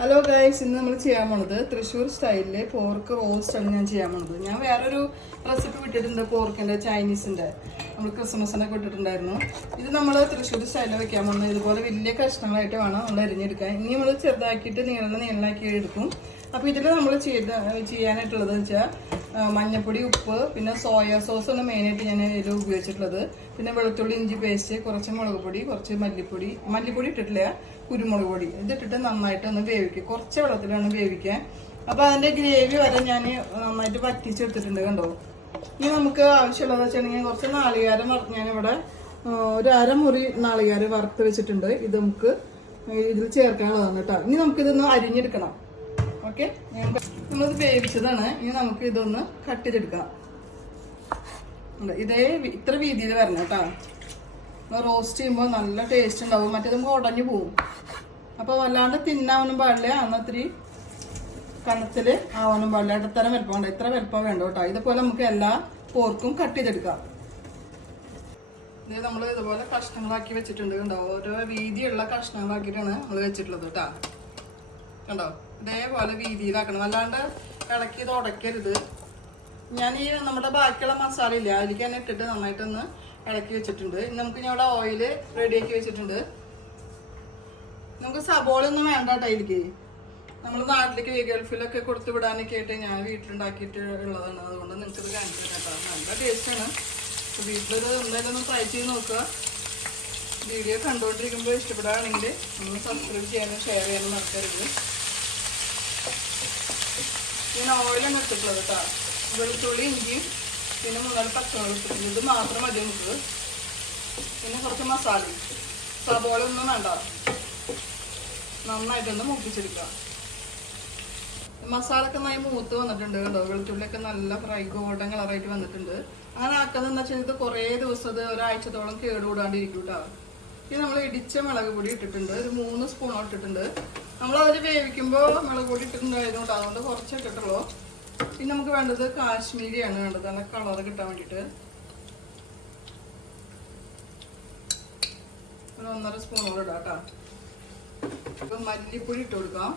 Hello guys ഇന്ന് നമ്മൾ ചെയ്യാൻ പോണത് തൃശ്ശൂർ സ്റ്റൈലിലെ പോർക്ക് റോസ്റ്റ് ആണ് ഞാൻ ചെയ്യാൻ പോണത്. ഞാൻ വേറൊരു റെസിപ്പി വിട്ടിട്ടുണ്ട് പോർക്കിന്റെ ചൈനീസിന്റെ. നമ്മൾ ക്രിസ്മസിനൊക്കെ ഇട്ടിട്ടുണ്ടായിരുന്നു ഇത് നമ്മൾ തൃശ്ശൂർ സ്റ്റൈലിൽ വെക്കാൻ പോകുന്നത് ഇതുപോലെ വലിയ കഷ്ണങ്ങളായിട്ട് വേണം നമ്മൾ എരിഞ്ഞെടുക്കാൻ ഇനി നമ്മൾ ചെറുതാക്കിയിട്ട് നീളം നീളാക്കി എടുക്കും. അപ്പോൾ ഇതിൽ നമ്മൾ ചെയ്ത് ചെയ്യാനായിട്ടുള്ളത് വെച്ചാൽ മഞ്ഞപ്പൊടി ഉപ്പ് പിന്നെ സോയ സോസ് ആണ് മെയിനായിട്ട് ഞാൻ ഇതിൽ ഉപയോഗിച്ചിട്ടുള്ളത്. പിന്നെ വെളുത്തുള്ളി ഇഞ്ചി പേസ്റ്റ് കുറച്ച് മുളക് പൊടി കുറച്ച് മല്ലിപ്പൊടി. മല്ലിപ്പൊടി ഇട്ടിട്ടില്ല കുരുമുളക് പൊടി. ഇതിട്ടിട്ട് നന്നായിട്ട് ഒന്ന് വേവിക്കുക കുറച്ച് വെള്ളത്തിലാണ് വേവിക്കുക അപ്പോൾ അതിന്റെ ഗ്രേവി വരെ ഞാൻ നന്നായിട്ട് വറ്റിച്ചെടുത്തിട്ടുണ്ട് കണ്ടോ? ഇനി നമുക്ക് ആവശ്യമുള്ളത് വെച്ചിട്ടുണ്ടെങ്കിൽ കുറച്ച് നാളികാരം ഞാനിവിടെ ഒരു അരമുറി നാളികാരം വറുത്ത് വെച്ചിട്ടുണ്ട്. ഇത് നമുക്ക് ഇതിൽ ചേർക്കാനുള്ളതാണ് കേട്ടോ. ഇനി നമുക്കിതൊന്ന് അരിഞ്ഞെടുക്കണം. ഓക്കെ? നമ്മളിത് വേവിച്ചതാണ്. ഇനി നമുക്ക് ഇതൊന്ന് കട്ട് ചെയ്തെടുക്കാം. ഇതേ ഇത്ര വീതിയിൽ വരണം കേട്ടോ. റോസ്റ്റ് ചെയ്യുമ്പോൾ നല്ല ടേസ്റ്റ് ഉണ്ടാവും. മറ്റേത് നമുക്ക് ഉടഞ്ഞു പോവും. അപ്പോൾ വല്ലാണ്ട് തിന്നാവുന്ന പാടില്ല. അന്നത്തിരി കണത്തിൽ ആവാനും പാടില്ല. ഇടത്തരം വലുപ്പം ഉണ്ട്? ഇത്ര വലുപ്പം വേണ്ട കേട്ടോ. ഇതുപോലെ നമുക്ക് എല്ലാ പോർക്കും കട്ട് ചെയ്തെടുക്കാം. നമ്മൾ ഇതുപോലെ കഷ്ണങ്ങളാക്കി വെച്ചിട്ടുണ്ട്. കണ്ടോ? ഓരോ വീതിയുള്ള കഷ്ണങ്ങളാക്കിയിട്ടാണ് നമ്മൾ വെച്ചിട്ടുള്ളത് കേട്ടോ. കണ്ടോ? ഇതേപോലെ വീതിയിലാക്കണം. അല്ലാണ്ട് ഇളക്കി ഇത് ഉടയ്ക്കരുത്. ഞാൻ ഈ നമ്മുടെ ബാക്കിയുള്ള മസാല ഇല്ല അതിലേക്ക് തന്നെ ഇട്ടിട്ട് നന്നായിട്ടൊന്ന് ഇളക്കി വെച്ചിട്ടുണ്ട്. നമുക്ക് ഞാൻ ഇവിടെ ഓയിൽ റെഡിയാക്കി വെച്ചിട്ടുണ്ട്. നമുക്ക് സബോള ഒന്നും വേണ്ട കേട്ടോ നമ്മൾ നാട്ടിലേക്ക് ഗൾഫിലൊക്കെ കൊടുത്തു വിടാനൊക്കെ ആയിട്ട് ഞാൻ വീട്ടിലുണ്ടാക്കിയിട്ട് ഉള്ളതാണ്. അതുകൊണ്ട് നിങ്ങൾക്ക് ഇത് കാണിച്ചു കേട്ടോ നല്ല ടേസ്റ്റാണ് വീട്ടിലിത് എന്തായാലും ഒന്ന് ട്രൈ ചെയ്ത് നോക്കുക. വീഡിയോ കണ്ടുകൊണ്ടിരിക്കുമ്പോൾ ഇഷ്ടപ്പെടുകയാണെങ്കിൽ ഒന്ന് സബ്സ്ക്രൈബ് ചെയ്യാനും ഷെയർ ചെയ്യാനും മറക്കരുത്. ഞാൻ ഓയിലാണ് എടുത്തിട്ടുള്ളത് കേട്ടോ. വെളുത്തുള്ളി ഇഞ്ചിയും പിന്നെ മൂന്നാൽ പച്ചമുളക് ഇട്ടിട്ടുണ്ട്. ഇത് മാത്രം മതി നമുക്ക്. പിന്നെ കുറച്ച് മസാല സബോള ഒന്നും വേണ്ട. നന്നായിട്ടൊന്ന് മൂപ്പിച്ചെടുക്കാം മസാല ഒക്കെ നന്നായി മൂത്ത് വന്നിട്ടുണ്ട് കേട്ടോ. വെളുത്തുള്ളിയൊക്കെ നല്ല ഫ്രൈ ഗോൾഡൻ കളറായിട്ട് വന്നിട്ടുണ്ട്. അങ്ങനെ ആക്കുന്നത് എന്താ വെച്ചാൽ ഇത് കുറേ ദിവസം ഇത് ഒരാഴ്ചത്തോളം കേടുകൂടാണ്ടിരിക്കും കേട്ടോ. ഇത് നമ്മൾ ഇടിച്ച മുളക് പൊടി ഇട്ടിട്ടുണ്ട്. ഒരു മൂന്ന് സ്പൂണോ ഇട്ടിട്ടുണ്ട്. നമ്മൾ അതിൽ വേവിക്കുമ്പോൾ മുളക് പൊടി ഇട്ടിട്ടുണ്ടായതുകൊണ്ട് അതുകൊണ്ട് കുറച്ച് ഇട്ടിട്ടുള്ളൂ. പിന്നെ നമുക്ക് വേണ്ടത് കാശ്മീരിയാണ് വേണ്ടത്. നല്ല കളർ കിട്ടാൻ വേണ്ടിയിട്ട്. ഒരു ഒന്നര സ്പൂണോട് ഇടാം കേട്ടോ ഇപ്പൊ മല്ലിപ്പൊടി ഇട്ട് കൊടുക്കാം.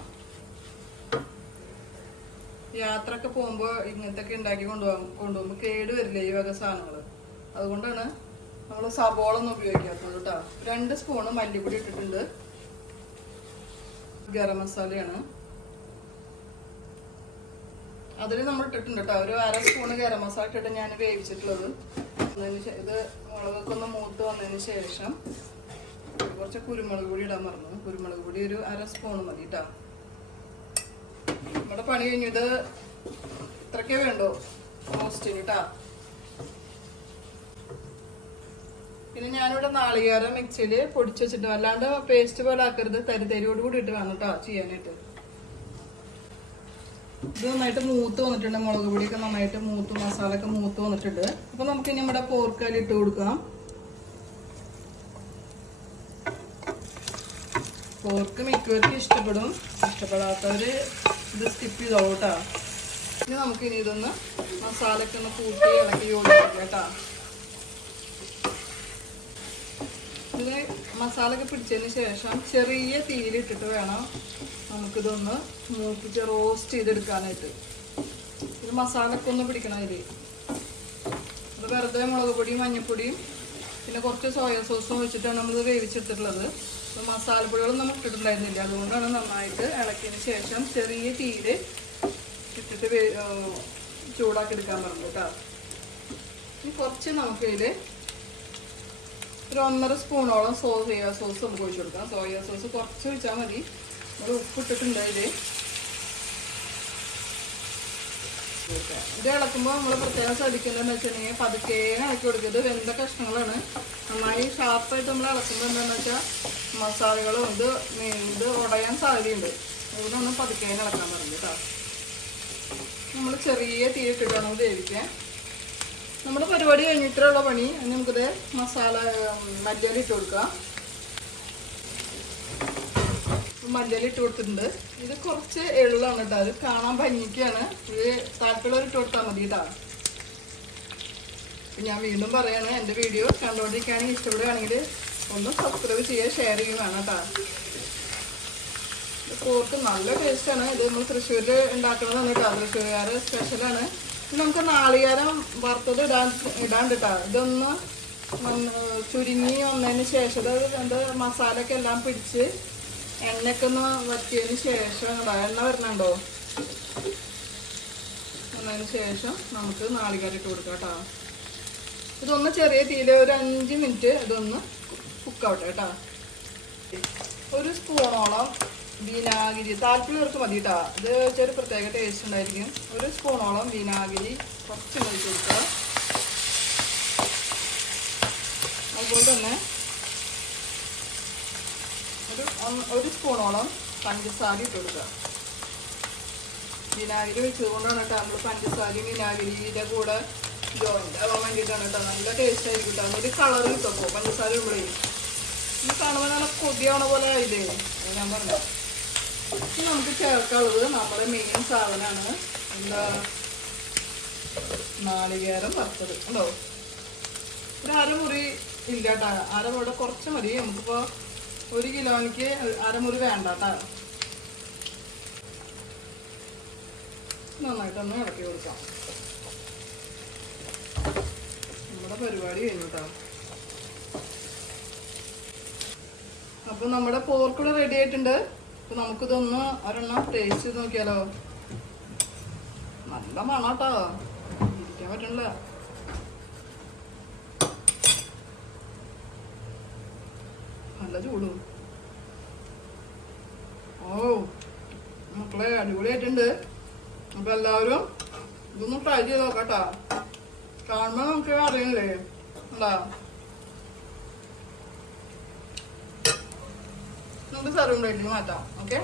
യാത്രയ്ക്ക് പോകുമ്പോൾ ഇങ്ങനത്തെ ഒക്കെ ഉണ്ടാക്കി കൊണ്ടുപോകാം. കൊണ്ടുപോകുമ്പോൾ കേട് വരില്ല ഈ വക സാധനങ്ങൾ അതുകൊണ്ടാണ് നമ്മൾ സബോള ഒന്നും ഉപയോഗിക്കാത്തത് കേട്ടോ രണ്ട് സ്പൂണ് മല്ലിപ്പൊടി ഇട്ടിട്ടുണ്ട്. ഗരം മസാലയാണ്. അതിൽ നമ്മൾ ഇട്ടിട്ടുണ്ട് കേട്ടോ. ഒരു അര സ്പൂണ് ഗരം മസാല ഇട്ടിട്ട് ഞാൻ വേവിച്ചിട്ടുള്ളത്. ഇത് മുളകൊക്കെ ഒന്ന് മൂത്ത് വന്നതിന് ശേഷം കുറച്ച് കുരുമുളക് പൊടി ഇടാൻ മറന്നു. കുരുമുളക് പൊടി ഒരു അര സ്പൂൺ മതി കേട്ടോ. നമ്മുടെ പണി കഴിഞ്ഞു. ഇത് ഇത്രക്കേ വേണ്ടോ. റോസ്റ്റിന് കേട്ടാ. പിന്നെ ഞാനിവിടെ നാളികേരം മിക്സിയിൽ പൊടിച്ച് വെച്ചിട്ട് അല്ലാണ്ട് പേസ്റ്റ് പോലെ ആക്കരുത്. തരിതരിയോട് കൂടി ഇട്ട് വേണം കേട്ടോ ചെയ്യാനായിട്ട്. ഇത് നന്നായിട്ട് മൂത്ത് വന്നിട്ടുണ്ട്. മുളക് പൊടിയൊക്കെ നന്നായിട്ട് മൂത്ത് മസാല ഒക്കെ മൂത്ത് വന്നിട്ടുണ്ട്. അപ്പൊ നമുക്ക് ഇനി നമ്മുടെ പോർക്കാലി ഇട്ട് കൊടുക്കാം. പോർക്ക് മിക്കവർക്കും ഇഷ്ടപ്പെടും. ഇഷ്ടപ്പെടാത്തവര് ഇത് സ്കിപ്പ് ചെയ്തോളൂ ഇനി നമുക്ക് ഇനി ഇതൊന്ന് മസാലയൊക്കെ ഒന്ന് കൂട്ടി ഇളക്കി കൊടുക്കാം കേട്ടോ ഇത് മസാലയൊക്കെ പിടിച്ചതിന് ശേഷം ചെറിയ തീയിലിട്ടിട്ട് വേണം നമുക്കിതൊന്ന് മൂപ്പിച്ച് റോസ്റ്റ് ചെയ്തെടുക്കാനായിട്ട്. ഇത് മസാലയൊക്കെ ഒന്ന് പിടിക്കണം ഇതിൽ അത് വെറുതെ മുളക് പൊടിയും മഞ്ഞപ്പൊടിയും പിന്നെ കുറച്ച് സോയ സോസും വെച്ചിട്ടാണ് നമ്മൾ വേവിച്ചെടുത്തിട്ടുള്ളത്. അപ്പോൾ മസാലപ്പൊടികളൊന്നും നമ്മൾ ഇട്ടിട്ടുണ്ടായിരുന്നില്ല. അതുകൊണ്ടാണ് നന്നായിട്ട് ഇളക്കിയതിന് ശേഷം ചെറിയ തീയിൽ ഇട്ടിട്ട് ചൂടാക്കി എടുക്കാൻ പറഞ്ഞു കേട്ടോ. ഇനി കുറച്ച് നമുക്ക് ഇതിൽ ഒരു ഒന്നര സ്പൂണോളം സോയ സോസ് നമുക്ക് ഒഴിച്ചു കൊടുക്കാം. സോയ സോസ് കുറച്ച് ഒഴിച്ചാൽ മതി. നമ്മൾ ഉപ്പിട്ടിട്ടുണ്ട് അതിൽ ഇത് ഇളക്കുമ്പോൾ നമ്മൾ പ്രത്യേകം ശ്രദ്ധിക്കേണ്ടതെന്ന് വെച്ചിട്ടുണ്ടെങ്കിൽ പതുക്കെ ഇളക്കി കൊടുക്കരുത് വെന്ത കഷ്ണങ്ങളാണ്. നന്നായി ഷാർപ്പായിട്ട് നമ്മൾ ഇളക്കുമ്പോൾ എന്താണെന്ന് വെച്ചാൽ മസാലകളും ഇത് ഇത് ഉടയാൻ സാധ്യതയുണ്ട്. അതുകൊണ്ട് ഒന്ന് പതുക്കെ ഇളക്കാൻ പറഞ്ഞു കേട്ടോ. നമ്മൾ ചെറിയ തീ ഇട്ടിട്ട് വേണം വേവിക്കാൻ നമ്മുടെ പരിപാടി കഴിഞ്ഞിട്ടുള്ള പണി. നമുക്കിത് മസാല മല്ലിയില ഇട്ട് കൊടുക്കാം. മല്ലിയില ഇട്ട് കൊടുത്തിട്ടുണ്ട്. ഇത് കുറച്ച് എള്ളാണ് കേട്ടോ. അത് കാണാൻ ഭംഗിക്കാണ്. ഇത് താല്പര്യമുള്ളവർ ഇട്ട് കൊടുത്താൽ മതി കേട്ടോ. ഞാൻ വീണ്ടും പറയാണ് എന്റെ വീഡിയോ കണ്ടുകൊണ്ടിരിക്കുകയാണെങ്കിൽ ഇഷ്ടപ്പെടുകയാണെങ്കിൽ ഒന്ന് സബ്സ്ക്രൈബ് ചെയ്യുക ഷെയർ ചെയ്യുക വേണം കേട്ടോ. പോർക്ക് നല്ല ടേസ്റ്റാണ് ഇത് നമ്മൾ തൃശ്ശൂരിൽ ഉണ്ടാക്കുന്നതാണ് കേട്ടോ. തൃശ്ശൂരുകാര് സ്പെഷ്യലാണ് നമുക്ക് നാളികേരം വറുത്തത് ഇടാൻ കേട്ടോ ഇതൊന്ന് ചുരുങ്ങി വന്നതിന് ശേഷം ഇത് മസാല മസാലയൊക്കെ എല്ലാം പിടിച്ച് എണ്ണയൊക്കെ ഒന്ന് വറ്റിയതിന് ശേഷം എണ്ണ വരണുണ്ടോ? വന്നതിന് ശേഷം നമുക്ക് നാളികേരം ഇട്ട് കൊടുക്കാം കേട്ടോ. ഇതൊന്ന് ചെറിയ തീയിൽ ഒരു അഞ്ച് മിനിറ്റ് ഇതൊന്ന് കുക്കാവട്ടെ കേട്ടോ. ഒരു സ്പൂണോളം വിനാഗിരി. താല്പര്യമുള്ളവർക്ക് മതി കേട്ടോ ഇത് ചെറിയ പ്രത്യേക ടേസ്റ്റ് ഉണ്ടായിരിക്കും. ഒരു സ്പൂണോളം വിനാഗിരി കുറച്ച് മതി കൊടുക്കുക. അതുപോലെ തന്നെ ഒരു ഒരു സ്പൂണോളം പഞ്ചസാര ഇട്ട് കൊടുക്കുക. വിനാഗിരി വെച്ചതുകൊണ്ടാണ് കേട്ടോ നമ്മൾ പഞ്ചസാരയും വിനാഗിരിയുടെ കൂടെ ജോയിന്റ് ആവാൻ വേണ്ടിയിട്ടാണ് കേട്ടോ നല്ല ടേസ്റ്റ് ആയിരിക്കും കേട്ടോ ഒരു കളർ കിട്ടുമോ പഞ്ചസാര ഇടുമ്പോഴേ ഇത് കാണുമ്പോൾ നല്ല കൊതിയാവണ പോലെ ആയില്ലേ? ഞാൻ പറഞ്ഞു ഇനി നമുക്ക് ചേർക്കാനുള്ളത് നമ്മുടെ മെയിൻ സാധനമാണ് എന്താ? നാളികേരം വറുത്തത്. ഉണ്ടോ? ഒരു അരമുറി ഇല്ല കേട്ടോ അരമുറി കുറച്ച് മതി. നമുക്കിപ്പോ ഒരു കിലോയ്ക്ക് അരമുറി വേണ്ട കേട്ടോ നന്നായിട്ടൊന്ന് ഇളക്കി കൊടുക്കാം. നമ്മുടെ പരിപാടി കഴിഞ്ഞു കേട്ടോ അപ്പൊ നമ്മുടെ പോർക്ക് ഇവിടെ റെഡി ആയിട്ടുണ്ട്. അപ്പൊ നമുക്കിതൊന്ന് ഒരെണ്ണം ടേസ്റ്റ് ചെയ്ത് നോക്കിയാലോ? നല്ല മണാട്ടോ. ഇരിക്കാൻ പറ്റണില്ല. നല്ല ചൂടും. ഓ മക്കളെ അടിപൊളിയായിട്ടുണ്ട്. അപ്പൊ എല്ലാവരും ഇതൊന്നും ട്രൈ ചെയ്ത് നോക്കാട്ടോ. കാണുമ്പോ നമുക്ക് അറിയില്ലേ? എന്താ നമുക്ക് സർവിംഗ് പ്ലേറ്റിൽ മാറ്റാം ഓക്കെ